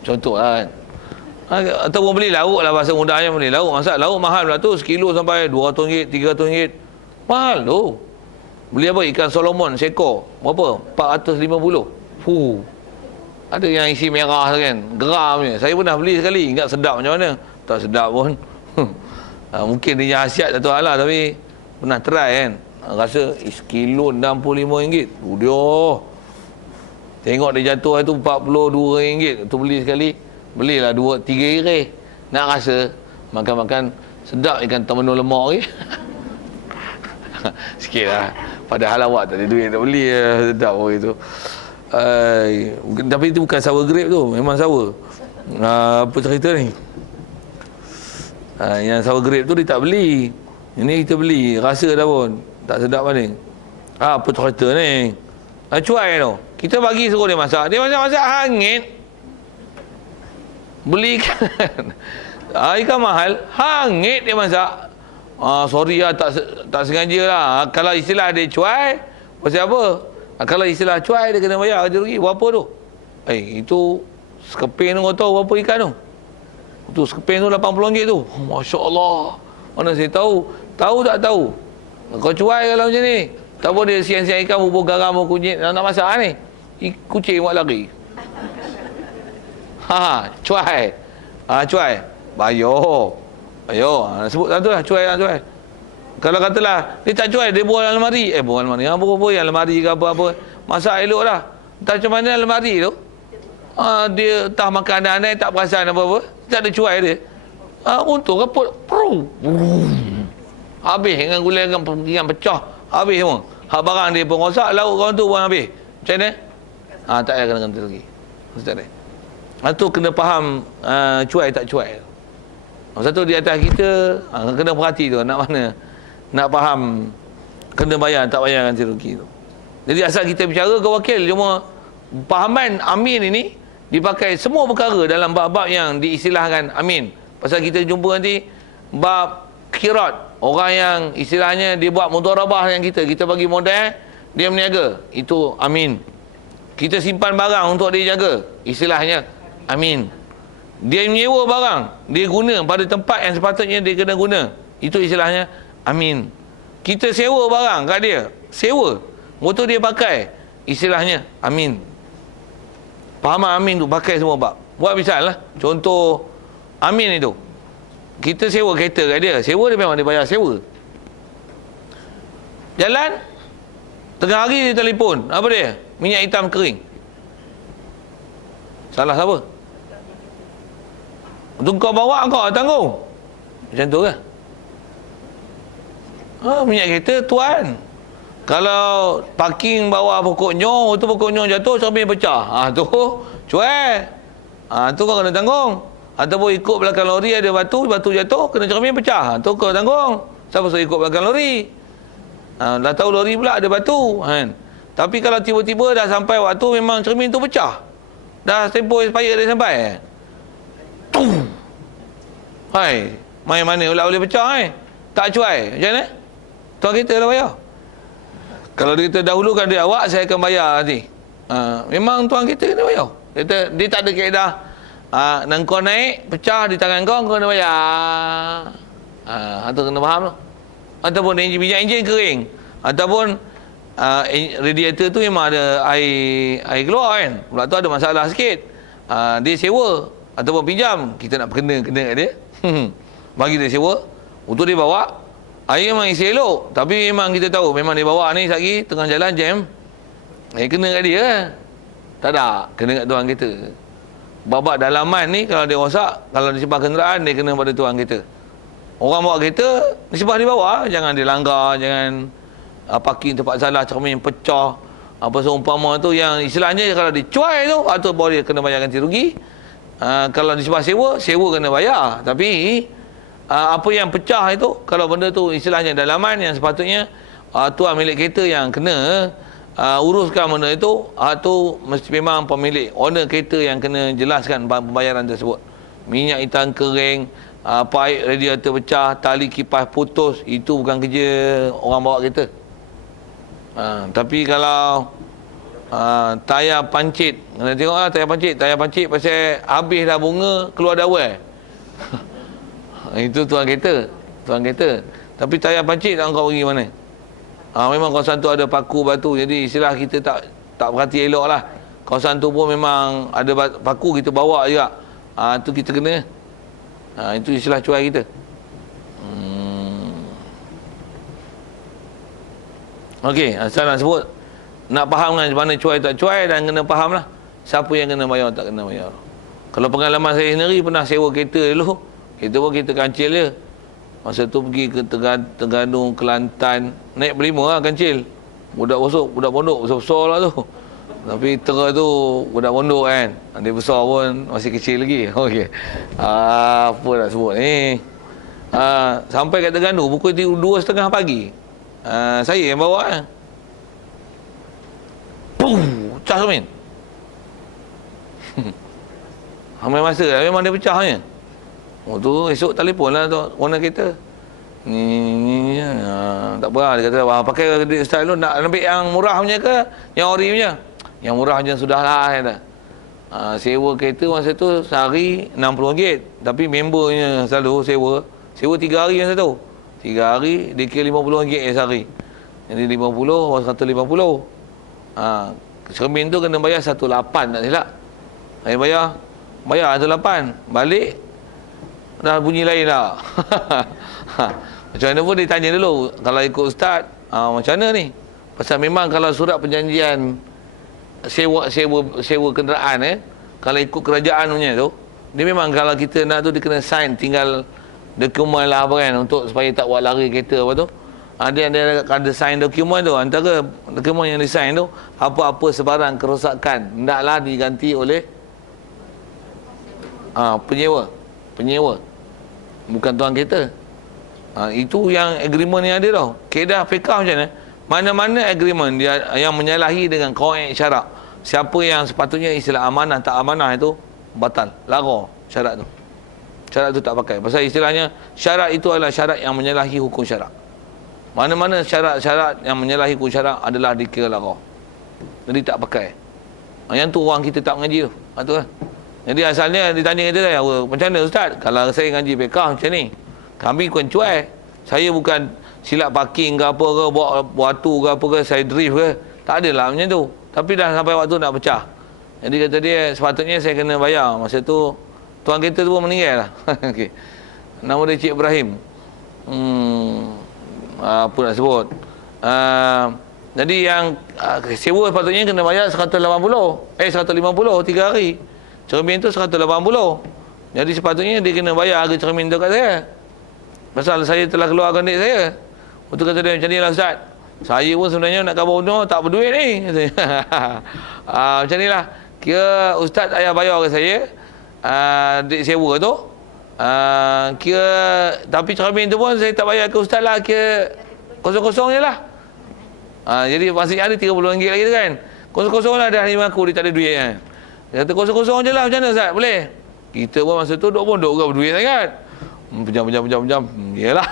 Contoh lah kan. Ataupun beli lauk lah, bahasa mudahnya beli lauk masak. Lauk mahal pula tu, sekilo sampai RM200, RM300. Mahal tu. Beli apa? Ikan Solomon seekor. Berapa? 450. Ada yang isi merah kan, geram je. Saya pernah beli sekali, ingat sedap macam mana. Tak sedap pun. Mungkin dia hasiat satu hal lah, tapi pernah try kan. Rasa sekilo RM65. Dia tengok dia jatuh itu RM42. Tu beli sekali, belilah 2-3 kira. Nak rasa makan-makan sedap ikan termenung lemak ke. Sikit lah. Padahal awak tak ada duit nak beli, sedap orang itu. Tapi itu bukan sour grape tu, memang sour. Apa cerita ni? Yang sour grape tu dia tak beli. Ini kita beli, rasa dah pun tak sedap mana. Apa cerita ni? Cuai tu. Kita bagi suruh dia masak. Dia masak hangit. Beli ikan. Ikan mahal, hangit dia masak. Sorry lah, tak sengaja lah. Kalau istilah dia cuai, pasal apa? Kalau istilah cuai, dia kena bayar ganti rugi. Berapa tu? Itu sekeping tu kau tahu berapa ikan tu? Tu sekeping tu RM80 tu. Masya Allah. Mana saya tahu? Tahu tak tahu? Kau cuai kalau macam ni. Tak boleh siang-siang ikan, bubur garam, bubur kunyit. Nak masak ni. Kucing buat lari. Cuai. Cuai. Bayar. Sebut satu lah, cuai. Kalau katalah dia tak cuai, dia buang almari. Buang almari. Apa-apa yang almari ke apa-apa. Masak elok lah. Tak macam mana almari tu. Dia tak makan aneh, tak perasan apa-apa. Tak ada cuai dia. Untung kaput. Habis dengan gulai dengan pecah. Habis semua. Hak barang dia pun rosak, lauk orang tu pun habis. Macam mana? Tak payah kena ganti lagi. Ustaz ni. Itu kena faham cuai tak cuai. Satu di atas kita kena perhati tu nak mana. Nak faham kena bayar tak bayar ganti rugi tu. Jadi asal kita bicara ke wakil, cuma fahaman amin ini dipakai semua perkara dalam bab-bab yang diistilahkan amin. Pasal kita jumpa nanti bab khirat, orang yang istilahnya dia buat mudharabah yang kita bagi modal, dia meniaga, itu amin. Kita simpan barang untuk dia jaga, istilahnya amin. Dia menyewa barang, dia guna pada tempat yang sepatutnya dia kena guna, itu istilahnya amin. Kita sewa barang kat dia, sewa motor dia pakai, istilahnya amin. Faham amin tu pakai semua bab. Buat misal lah, contoh amin itu, kita sewa kereta kat dia, sewa dia memang dia bayar sewa. Jalan tengah hari dia telefon, apa dia? Minyak hitam kering. Salah siapa? Untuk kau bawa, kau tanggung. Macam tu ke? Minyak kereta tuan. Kalau parking bawah pokok nyong, tu pokok nyong jatuh, cermin pecah. Tu cuai. Tu kau kena tanggung. Ataupun ikut belakang lori ada batu jatuh, kena cermin pecah. Tu kau tanggung. Siapa suruh ikut belakang lori? Dah tahu lori pula ada batu. Tapi kalau tiba-tiba dah sampai waktu memang cermin tu pecah. Dah tempoh expired dia sampai. Hai, main mana pula boleh pecah tak cuai. Macam mana? Tuan kita lah bayar. Kalau dia kata dahulukan dia awak, saya akan bayar nanti. Memang tuan kita kena bayar. Dia tak ada kaedah. Nang kau naik, pecah di tangan kau kena bayar. Atau kena faham tu. Ataupun minyak enjin kering. Ataupun radiator tu memang ada air keluar kan. Pula tu ada masalah sikit. Dia sewa ataupun pinjam, kita nak kena kat dia. Bagi dia sewa, untuk dia bawa. Air memang isi elok, tapi memang kita tahu memang dia bawa ni lagi tengah jalan jam. Kena kat dia. Tak ada, kena kat tuan kita. Babak dalaman ni kalau dia rosak, kalau dia sebab kenderaan, dia kena pada tuan kita. Orang bawa kereta, nisbah dia bawa, jangan dia langgar, jangan parking tempat salah, cermin pecah, apa seumpama tu yang istilahnya kalau dia cuai tu, atau baru dia kena bayar ganti rugi. Kalau nisbah sewa kena bayar. Tapi apa yang pecah itu, kalau benda tu istilahnya dalaman yang sepatutnya tuan milik kereta yang kena uruskan benda itu, tu mesti memang pemilik owner kereta yang kena jelaskan pembayaran tersebut. Minyak hitam kering, paip radiator pecah, tali kipas putus, itu bukan kerja orang bawa kereta. Tapi kalau tayar pancit, kena tengok lah tayar pancit pasal habis dah bunga, keluar dawai. Itu tuan kereta. Tapi tayar pancit nak kau pergi mana? Memang kawasan tu ada paku batu, jadi istilah kita tak perhati elok lah. Kawasan tu pun memang ada paku, kita bawa juga. Tu kita kena. Itu istilah cuai kita. Okey, asal nak sebut, nak faham kan mana cuai tak cuai, dan kena faham lah siapa yang kena bayar tak kena bayar. Kalau pengalaman saya sendiri, pernah sewa kereta dulu. Kita pun kita kancil je. Masa tu pergi ke Terengganu, Kelantan, naik berlima lah kancil. Budak pondok besar-besar lah tu. Tapi tera tu budak pondok kan, dia besar pun masih kecil lagi. Okey. Apa nak sebut ni? Sampai kat Terengganu pukul 2:30 pagi. Saya yang bawa pecah cermin. Ambil masa memang dia pecahnya. Tu esok telefon lah tu owner kereta. Ni tak apa lah. Dia kata pakai style tu, nak ambil yang murah punya ke yang ori punya? Yang murah macam sudah lah, kata. Sewa kereta masa tu sehari RM60, tapi membernya selalu sewa 3 hari masa tu. 3 hari dia kira RM50 sehari. Jadi 50 150. Cermin tu kena bayar 18 tak silap. Saya bayar 18, balik dah bunyi lain lah. Macam mana pun dia tanya dulu, kalau ikut ustaz, macam mana ni? Pasal memang kalau surat perjanjian sewa kenderaan, kalau ikut kerajaan punya tu, dia memang kalau kita nak tu dia kena sign, tinggal dokumen lah apa kan, untuk supaya tak buat lari kereta apa tu. Dia ada sign dokumen tu. Antara dokumen yang disign tu, apa-apa sebarang kerosakan hendaklah diganti oleh penyewa, bukan tuan kereta. Itu yang agreement yang ada tau. Kaedah fiqah macam mana? Mana-mana agreement dia yang menyalahi dengan qawaid syarak, siapa yang sepatutnya istilah amanah tak amanah itu batal, lara syarat tu. Syarat tu tak pakai. Pasal istilahnya syarat itu adalah syarat yang menyalahi hukum syarak. Mana-mana syarat-syarat yang menyalahi hukum syarak adalah dikira lara. Jadi tak pakai. Yang tu orang kita tak mengaji tu. Tu lah. Jadi asalnya ditanya kita dah, macam mana ustaz? Kalau saya ngaji fiqh macam ni, kami bukan cuai. Saya bukan silap parking ke apa ke, bawa batu ke apa ke, saya drift ke. Tak adalah macam tu. Tapi dah sampai waktu nak pecah. Jadi kata dia, sepatutnya saya kena bayar. Masa tu tuan kita tu pun meninggal lah. Okay. Nama dia Cik Ibrahim. Apa nak sebut? Jadi yang sewa sepatutnya kena bayar 150. 150 3 hari. Cermin tu 180. Jadi sepatutnya dia kena bayar harga cermin tu kat saya. Pasal saya telah keluarkan duit saya. Betul kata dia, macam ni lah ustaz. Saya pun sebenarnya nak kabur rumah tak berduit ni. Macam ni lah. Kira ustaz ayah bayar ke saya duit sewa tu. Kira tapi cermin tu pun saya tak bayar ke ustaz lah. Kira kosong-kosong je lah. Jadi maksudnya ada RM30 lagi tu kan. Kosong-kosong lah dah 5 aku dia tak ada duit kan. Dia kata kosong-kosong je lah, macam mana ustaz? Boleh? Kita pun masa tu duk berduit sangat. Pejam. Yalah.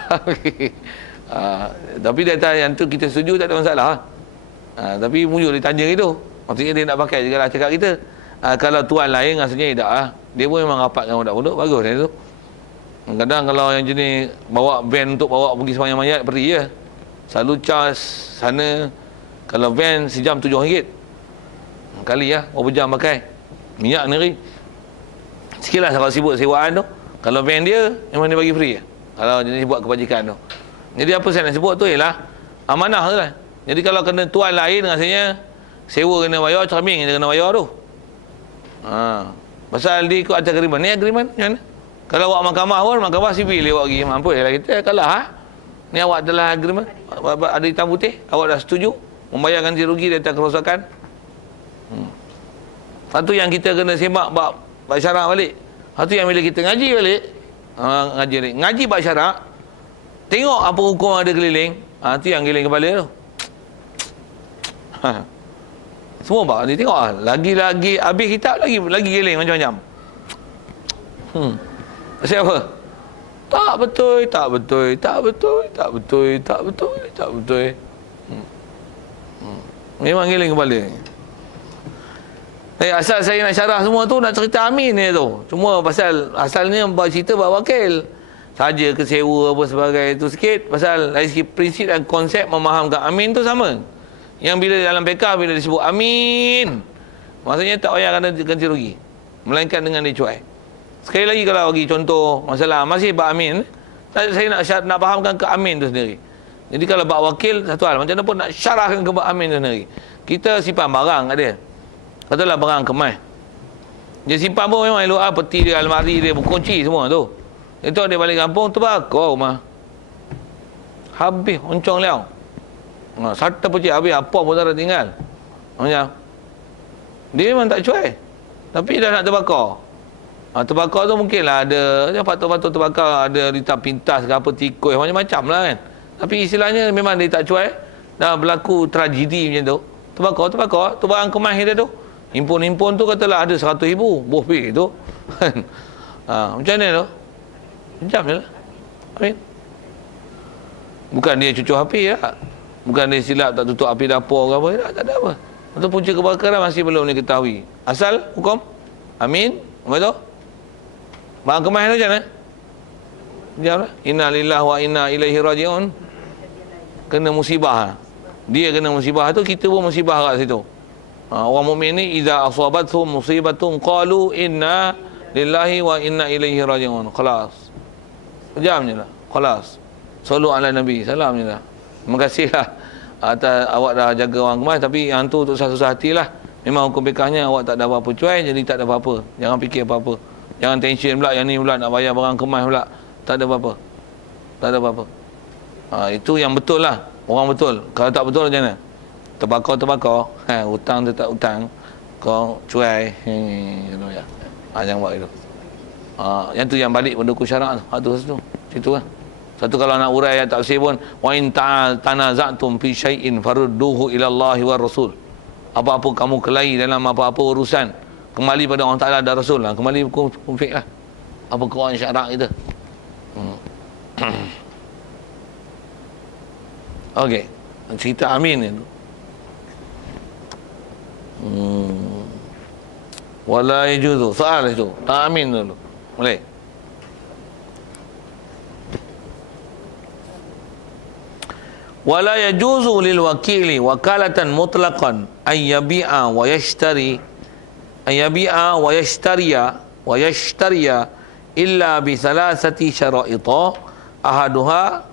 Tapi dia kata yang tu kita setuju tak ada masalah. Tapi muncul dia tanya gitu. Maksudnya dia nak pakai juga lah cakap kita. Kalau tuan lain rasanya tak lah. Dia pun memang rapat dengan budak-budak. Bagus dia tu. Kadang kalau yang jenis bawa van untuk bawa pergi sembahyang mayat, pergi je. Selalu charge sana. Kalau van sejam RM7. Kali lah, berapa jam pakai. Minyak neri. Sikit lah kalau sibuk sewaan tu. Kalau van dia, memang dia bagi free. Kalau jenis buat kebajikan tu. Jadi apa saya nak sebut tu ialah amanah tu lah. Jadi kalau kena tuan lain rasanya sewa kena bayar, cermin kena bayar tu. Pasal dia ikut atas agreement. Ni agreement macam mana? Kalau awak mahkamah pun, mahkamah sipil dia awak pergi. Mampu lah kita kalah. Ni awak telah agreement. Ada hitam putih. Awak dah setuju membayar ganti rugi dari atas kerosakan. Satu yang kita kena semak bab syarak balik. Satu yang bila kita ngaji balik, ngaji bab syarak, tengok apa hukum ada keliling, tu yang giling kepala tu. Semua bab ni tengok lah. Lagi-lagi habis kitab lagi giling macam-macam. Siapa? Tak betul. Memang giling kepala. Asal saya nak syarah semua tu, nak cerita amin ni tu. Cuma pasal asalnya buat cerita buat wakil. Saja kesewa apa sebagai tu sikit. Pasal dari segi prinsip dan konsep memahamkan amin tu sama. Yang bila dalam PK bila disebut amin, maksudnya tak payah kena ganti rugi. Melainkan dengan dicuai. Sekali lagi kalau bagi contoh masalah masih bab amin, saya nak fahamkan ke amin tu sendiri. Jadi kalau bab wakil satu hal, macam mana pun nak syarahkan ke bab amin tu sendiri. Kita simpan barang kat dia. Katalah barang kemas. Dia simpan pun memang elok peti dia, almari dia, kunci semua tu. Itu dia balik kampung terbakar rumah. Habis oncong liau. Satu pecik habis, apa pun tak ada tinggal. Macam dia memang tak cuai. Tapi dah nak terbakar. Terbakar tu mungkinlah ada patut-patut terbakar, ada litar pintas ke apa, tikus macam-macam lah kan. Tapi istilahnya memang dia tak cuai. Dah berlaku tragedi macam tu. Terbakar tu barang kemas kita tu. Himpun tu katalah ada 100,000 buah pil tu. Macam mana tu? Macam je lah. Amin. Bukan dia cucuk api lah. Bukan dia silap tak tutup api dapur ke apa. Tak ada apa. Atau punca kebakaran masih belum diketahui. Asal hukum amin. Apa tu? Barang kemas tu macam mana? Sekejap lah. Inna lillahi wa inna ilaihi raji'un. Kena musibah. Dia kena musibah tu, kita pun musibah kat situ. Orang mukmin ni idza asabathum musibatun qalu inna lillahi wa inna ilaihi raji'un. Khalas. Sejam je lah. Khalas. Sallu ala Nabi. Salam je lah. Terima kasihlah atas awak dah jaga orang kemas, tapi yang tu untuk susah hatilah. Memang hukum fikahnya awak tak ada apa-apa cuai, jadi tak ada apa-apa. Jangan fikir apa-apa. Jangan tension pula yang ni pula nak bayar barang kemas pula. Tak ada apa-apa. Tak ada apa-apa. Itu yang betul lah. Orang betul. Kalau tak betul macam mana? Terbakar. Hutang tu tak hutang. Kau cuai. Jangan buat itu. Yang tu yang balik pendukung syarak tu. Itu lah. Situ lah. Satu kalau nak urai ayat tafsir pun, wa in tanaza'tum fi syai'in farudduhu ila Allah wa Rasul. Apa-apa kamu kelahi dalam apa-apa urusan, kembali pada Allah Taala dan Rasul lah. Kembali konflik lah. Apa Quran syarak kita. Okey. Cerita amin itu. Wala yajuzu. Soal itu. Tak amin dulu. Boleh. Wala yajuzu lil wakili wakalatan mutlaqan ay yabi'a wa yashtari wa yashtariya illa bi thalathati syara'ita ahaduha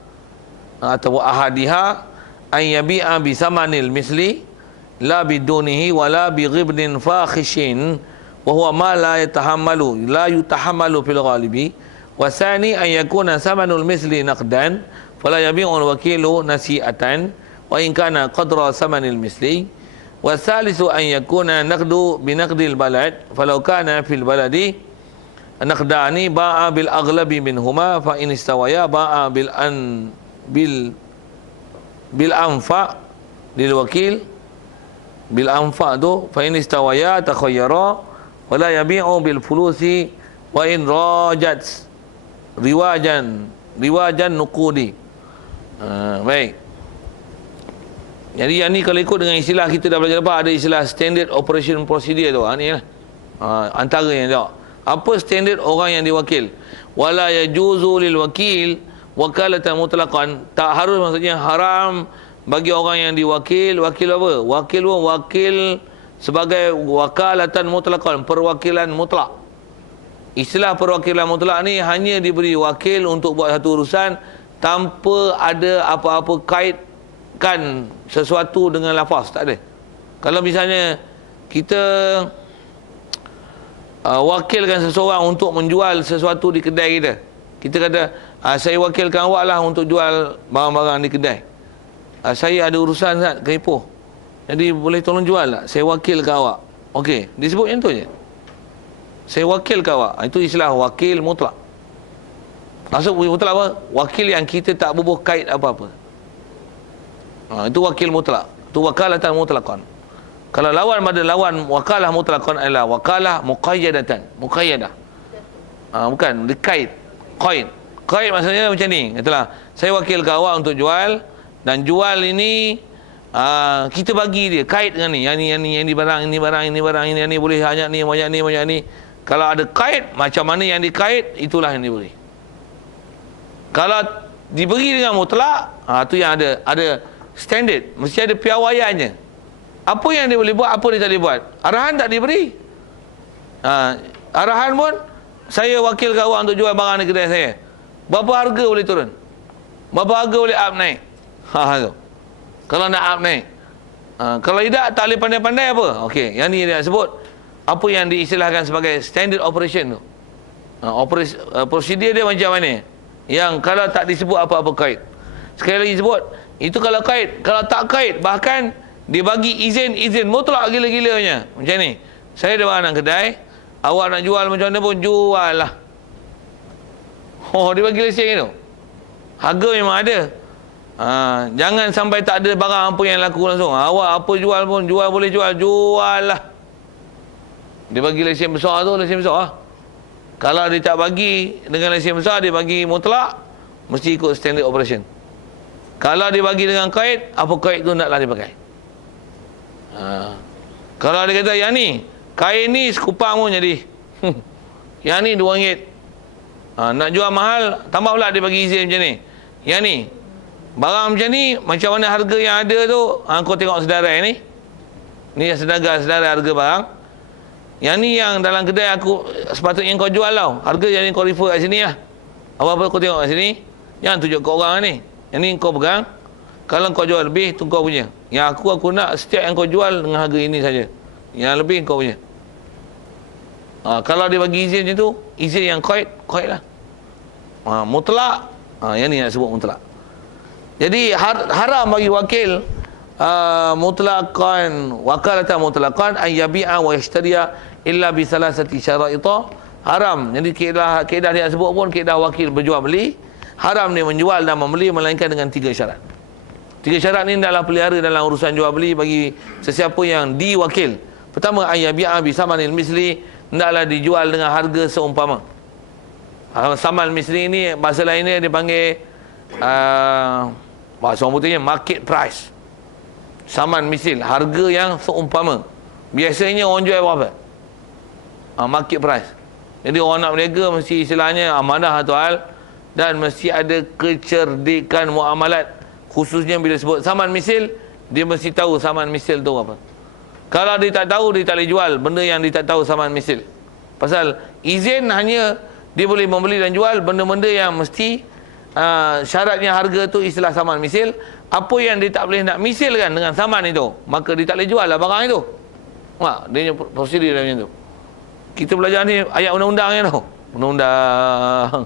atau ahadiha ay yabi'a bi samanil misli la bidunihi wala bi ghibnin fakhishin wa huwa ma la yutahammalu fil ghalibi wa thani ay yakuna samanul misli naqdan fala yabi'ul wakilu nasi'atan wa in kana qadra samanil misli wa thalithu an yakuna naqdu bi naqdil balad falau kana fil baladi naqdani ba'a bil aghlabi minhuma fa in istawaya ba'a bil anfa lil wakil bil anfa tu fa in istawaya takhayyara wala yabi'u bil fulusi wa in rajat riwajan nuqudi. Baik. Jadi yang ni kalau ikut dengan istilah kita dah belajar apa, ada istilah standard operation procedure tu. Ni lah. Antara yang tu. Apa standard orang yang diwakil? Wala yajuzu lil wakil wakalatan mutlaqan. Tak harus, maksudnya haram bagi orang yang diwakil. Wakil apa? Wakil sebagai wakalatan mutlaqan, perwakilan mutlak. Istilah perwakilan mutlak ni hanya diberi wakil untuk buat satu urusan tanpa ada apa-apa kaitkan sesuatu dengan lafaz. Tak ada. Kalau misalnya kita wakilkan seseorang untuk menjual sesuatu di kedai kita, kita kata saya wakilkan awak lah untuk jual barang-barang di kedai. Saya ada urusan Zat ke Ipoh, jadi boleh tolong jual tak? Saya wakilkan awak. Okey, disebut yang tu je. Saya wakilkan awak. Itu istilah wakil mutlak. Maksud mutlak apa? Wakil yang kita tak berbuah kait apa-apa. Itu wakil mutlak. Itu wakalatan mutlaqan. Kalau lawan pada lawan wakalah mutlaqan adalah wakalah muqayyadatan. Muqayyadah. Bukan dikait. Kait maksudnya macam ni. Katalah, saya wakilkan awak untuk jual, dan jual ini kita bagi dia kait dengan ni. Yang ni barang, ini barang, ini barang, ini boleh banyak ni, banyak ni, banyak ni. Kalau ada kait, macam mana yang dikait, itulah yang diberi. Kalau diberi dengan mutlak, tu yang ada standard, mesti ada piawaiannya. Apa yang dia boleh buat, apa dia tak boleh buat. Arahan tak diberi. Arahan pun, saya wakilkan awak untuk jual barang di kedai saya. Berapa harga boleh turun? Berapa harga boleh up naik? Tu. Kalau nak up naik. Kalau tidak, tak boleh pandai-pandai apa? Okey, yang ni dia sebut apa yang diistilahkan sebagai standard operation tu. Prosedur dia macam mana? Yang kalau tak disebut apa-apa kait. Sekali lagi sebut, itu kalau kait. Kalau tak kait, bahkan dia bagi izin mutlak gila-gilanya. Macam ni, saya ada barang kedai, awak nak jual macam mana pun, jual lah. Dia bagi lesen tu. Harga memang ada. Jangan sampai tak ada barang apa yang laku langsung. Awak apa jual pun, jual boleh jual lah. Dia bagi lesen besar tu, lesen besar lah. Kalau dia tak bagi dengan lesen besar, dia bagi mutlak, mesti ikut standard operation. Kalau dia bagi dengan kait, apa kait tu naklah dia pakai. Kalau dia kata yang ni, kain ni sekupang pun jadi yang ni RM2. Nak jual mahal, tambah pula dia bagi izin macam ni. Yang ni, barang macam ni, macam mana harga yang ada tu, kau tengok sedarai ni. Ni sedarai harga barang. Yang ni yang dalam kedai aku sepatutnya kau jual tau. Harga yang ni kau refer kat sini lah. Apa-apa kau tengok kat sini, yang tunjuk kat orang ni. Yang ni kau pegang. Kalau kau jual lebih, tu kau punya. Yang aku nak setiap yang kau jual dengan harga ini saja. Yang lebih kau punya. Kalau dia bagi izin macam tu, izin yang kait lah. Mutlak, yang ni nak sebut mutlak. Jadi haram bagi wakil mutlaqan, wakalatan mutlaqan ay yabi'a wa yashtariya illa bi salasati syara'ita. Haram. Jadi kaedah dia sebut pun kaedah wakil berjual beli, haram dia menjual dan membeli melainkan dengan 3 syarat. 3 syarat ni adalah pelihara dalam urusan jual beli bagi sesiapa yang diwakil. Pertama, ayyabi'a bi samanil misli, hendaklah dijual dengan harga seumpama. Saman misli ni bahasa lainnya dipanggil bahasa orang putihnya market price. Saman misil, harga yang seumpama. Biasanya orang jual berapa? Market price. Jadi orang nak berniaga mesti istilahnya amanah atau hal, dan mesti ada kecerdikan muamalat. Khususnya bila sebut saman misil, dia mesti tahu saman misil tu apa. Kalau dia tak tahu, dia tak boleh jual benda yang dia tak tahu saman misil. Pasal izin hanya dia boleh membeli dan jual benda-benda yang mesti syaratnya harga tu istilah saman misil. Apa yang dia tak boleh nak misilkan dengan saman itu, maka dia tak boleh jual lah barang itu. Dia prosedur dia macam tu. Kita belajar ni ayat undang-undang ni tau. Undang-undang.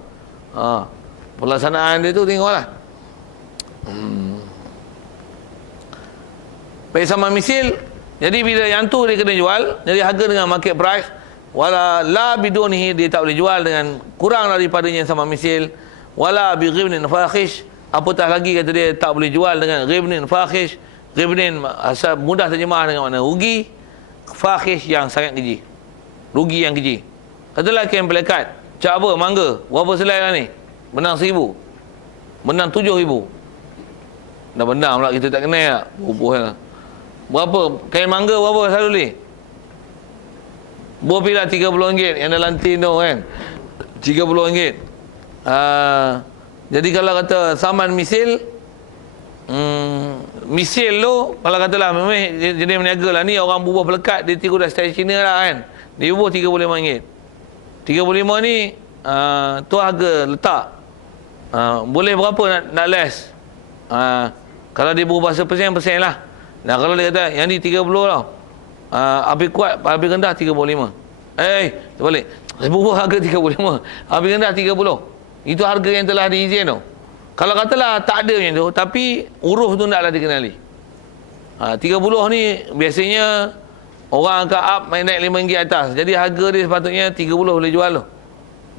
Pelaksanaan dia tu tengoklah. Baik, saman misil. Jadi bila yang tu dia kena jual, jadi harga dengan market price. Wala la bidunihi, dia tak boleh jual dengan kurang daripadanya saman misil. Wala bi ghibnin fakhish, apatah lagi kata dia tak boleh jual dengan ghibnin fakhish. Ghibnin asal mudah terjemah dengan makna rugi, fakhish yang sangat keji. Rugi yang keji. Katalah kain pelekat, cak apa, mangga, berapa selai lah ni? Menang 1,000. Menang 7,000. Dah benang pula kita tak kenal lah. Bubuh lah. Berapa? Kain mangga berapa selalu ni? Buah pila RM30 yang dalam tin tu kan. RM30. Jadi kalau kata saman misil, misil tu kalau katalah memang jenis meniaga lah ni, orang bubuh pelekat dia tiru dah style Cina lah kan. Dia bubuh RM35. RM35 ni tu harga letak. Boleh berapa nak less? Kalau dia berubah persen lah. Nah, kalau dia kata yang ni 30 tau, habis kuat, habis rendah 35. Terbalik. Bubuh harga 35, habis rendah 30. Itu harga yang telah diizin tu. Kalau katalah tak ada macam tu, tapi huruf tu naklah dikenali. 30 ni biasanya orang akan up naik RM5 atas. Jadi harga dia sepatutnya 30 boleh jual tu.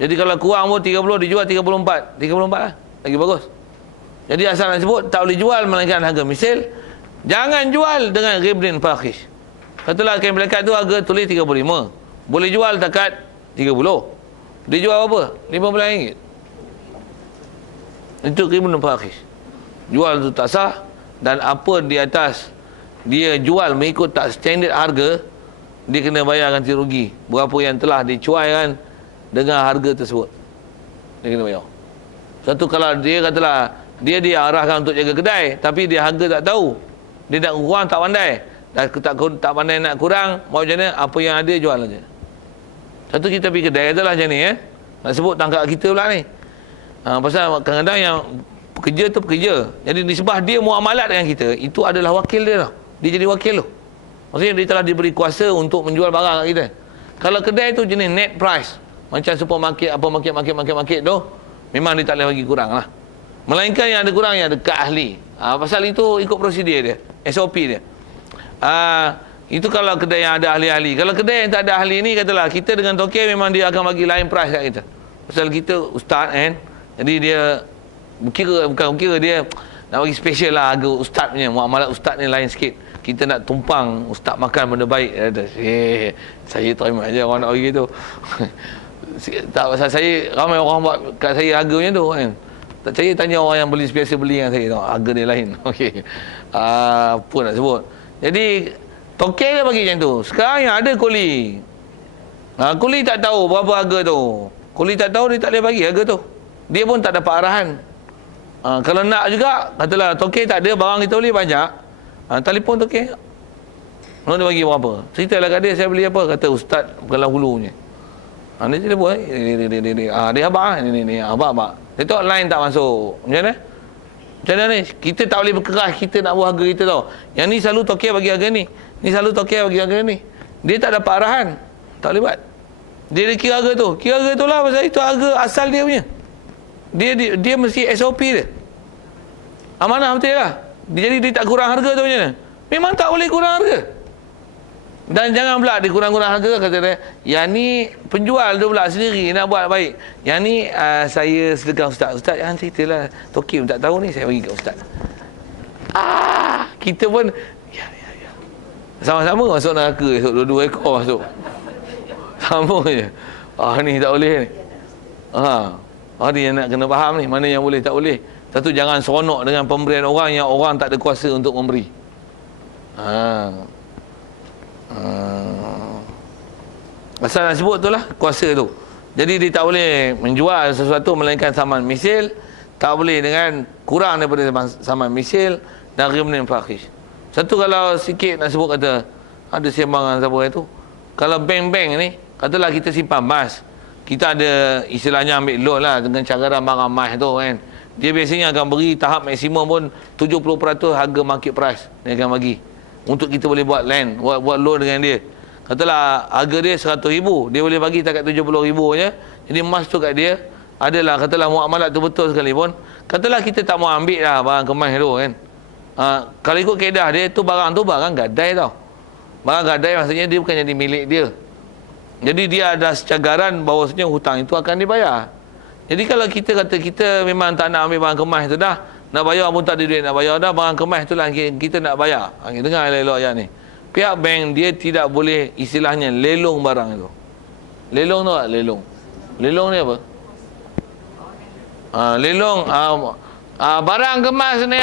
Jadi kalau kurang pun 30 dijual 34. 34 lah. Lagi bagus. Jadi asal nak sebut tak boleh jual melainkan harga misil. Jangan jual dengan ghibnin fakhish. Katalah kain pelekat tu harga tulis 35. Boleh jual takat 30. Dia jual apa? RM15. Itu ghibnin fakhish. Jual tu tak sah, dan apa di atas dia jual mengikut tak standard harga, dia kena bayar ganti rugi berapa yang telah dicuaikan dengan harga tersebut. Dia kena bayar. Satu, kalau dia katalah dia diarahkan untuk jaga kedai, tapi dia harga tak tahu, dia nak kurang tak pandai, tak pandai nak kurang, mau macam mana, apa yang ada jual aja. Satu, kita pergi kedai katalah macam ni nak sebut tangkap kita pula ni. Pasal kadang-kadang yang pekerja tu pekerja, jadi nisbah dia muamalat dengan kita, itu adalah wakil dia tau. Dia jadi wakil tu. Maksudnya dia telah diberi kuasa untuk menjual barang kat kita. Kalau kedai tu jenis net price, macam supermarket, apa market tu, memang dia tak boleh bagi kurang lah. Melainkan yang ada kurang, yang ada kad ahli. Pasal itu ikut prosedur dia, SOP dia. Itu kalau kedai yang ada ahli-ahli. Kalau kedai yang tak ada ahli ni, katalah kita dengan tokek, memang dia akan bagi lain price kat kita. Pasal kita ustaz kan, jadi dia bukan dia nak bagi special lah harga ustaz punya. Muamalat ustaz ni lain sikit. Kita nak tumpang ustaz makan benda baik. Dia kata, saya terima aja orang nak bagi tu. Tak, pasal saya, ramai orang buat kat saya harga macam tu kan. Tak percaya, tanya orang yang beli biasa beli dengan saya, tahu harga dia lain. Okey. Apa nak sebut. Jadi tokek dia bagi macam tu. Sekarang yang ada kuli. Kuli tak tahu berapa harga tu. Kuli tak tahu, dia tak boleh bagi harga tu. Dia pun tak dapat arahan. Kalau nak juga, katalah tokek tak ada, barang kita beli banyak. Telefon tokek. Dia bagi berapa? Ceritalah kat dia, saya beli apa? Kata ustaz Kelang Hulu punya. Dia cerita buat. Dia abang ni abang. Dia tahu line tak masuk. Macam mana? Macam mana ni? Kita tak boleh berkeras kita nak buat harga kita tau. Yang ni selalu tokek bagi harga ni. Ni selalu tokek bagi harga ni. Dia tak dapat arahan. Tak boleh buat. Dia kira harga tu. Kira harga tu lah, pasal itu harga asal dia punya. Dia mesti SOP dia. Amanah betul lah. Jadi dia tak kurang harga tu macam mana? Memang tak boleh kurang harga. Dan jangan pula dikurang-kurang harga, kata dia. Yang ni penjual tu pula sendiri nak buat baik. Yang ni saya sedekah ustaz. Ustaz jangan ceritalah. Toki pun tak tahu ni, saya bagi kat ustaz. Kita pun ya. Sama-sama masuk neraka esok, dua-dua ekor masuk. Sama je. Ni tak boleh ni. Ni yang nak kena faham ni, mana yang boleh tak boleh. Satu, jangan seronok dengan pemberian orang yang orang tak ada kuasa untuk memberi. Asal nak sebut tu lah kuasa tu. Jadi dia tak boleh menjual sesuatu melainkan saman misil, tak boleh dengan kurang daripada saman misil, dan ghimnin fakhish. Satu, kalau sikit nak sebut, kata ada sembangan siapa itu, kalau bank-bank ni, katalah kita simpan emas, kita ada istilahnya ambil loan lah dengan cara ramai-ramai tu kan. Dia biasanya akan beri tahap maksimum pun 70% harga market price dia akan bagi untuk kita boleh buat land, buat loan dengan dia. Katalah harga dia 100,000, dia boleh bagi takat 70,000 je. Jadi emas tu kat dia adalah, katalah muamalat tu betul sekalipun, katalah kita tak mau ambil lah barang kemas tu kan. Kalau ikut kaedah dia tu, barang gadai tau. Barang gadai maksudnya dia bukan jadi milik dia. Jadi dia ada secagaran bahawasanya hutang itu akan dibayar. Jadi kalau kita kata kita memang tak nak ambil barang kemas tu dah, nak bayar pun tak ada duit nak bayar dah, barang kemas tu lah kita nak bayar. Dengar elok ayat ni. Pihak bank dia tidak boleh istilahnya lelong barang itu. Lelong tu tak? Lelong. Lelong ni apa? Lelong barang kemas ni